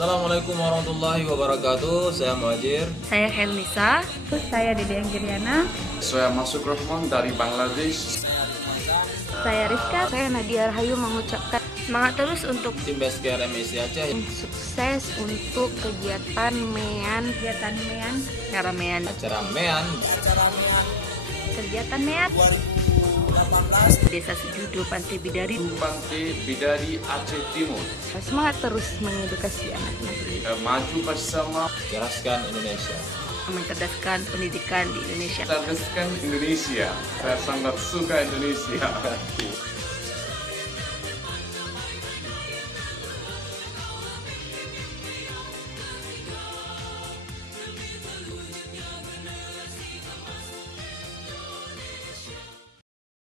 Assalamualaikum warahmatullahi wabarakatuh. Saya Muhajir. Saya Helnisa. Saya Dede Anggiriana. Saya Masuk Rahman dari Bangladesh. Saya Rizka. Saya Nadia Rahayu mengucapkan semangat terus untuk Tim Basketball MSC Aceh. sukses untuk kegiatan MEAN, Acara MEAN kegiatan MEAN Desa Sejudo Pantai Bidari. Pantai Bidari Aceh Timur. Semangat terus mengedukasi anak negeri, Maju bersama, ceraskan Indonesia. mencerdaskan pendidikan di Indonesia. cerdaskan Indonesia. Saya sangat suka Indonesia.